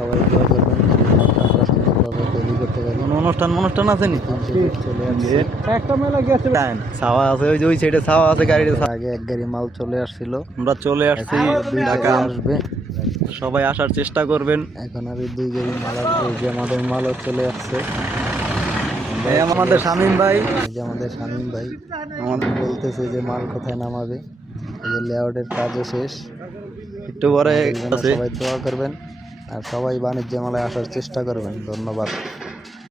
সবাই দোয়া করবেন আমরা সুন্দরভাবে তৈরি করতে পারি। অনুষ্ঠান আছে নি চলে আসছে একটা মেলা গেছে ছাওয়া আছে, ওই যে ওই সাইডে ছাওয়া আছে গাড়ির আগে এক গাড়ি মাল চলে আসছিল, আমরা চলে আসছি। দুই ঢাকা গাড়ি আসবে, সবাই আসার চেষ্টা করবেন। এখন আর দুই গাড়ি মাল আসবে। যে আমাদের মালও চলে আসছে, এই আমাদের শামীম ভাই, এই যে আমাদের শামীম ভাই আমাদের বলতেছে যে মাল কোথায় নামাবে। এই যে লেআউটের কাজও শেষ, একটু পরে সবাই দোয়া করবেন আর সবাই বাণিজ্য মেলায় আসার চেষ্টা করবেন। ধন্যবাদ।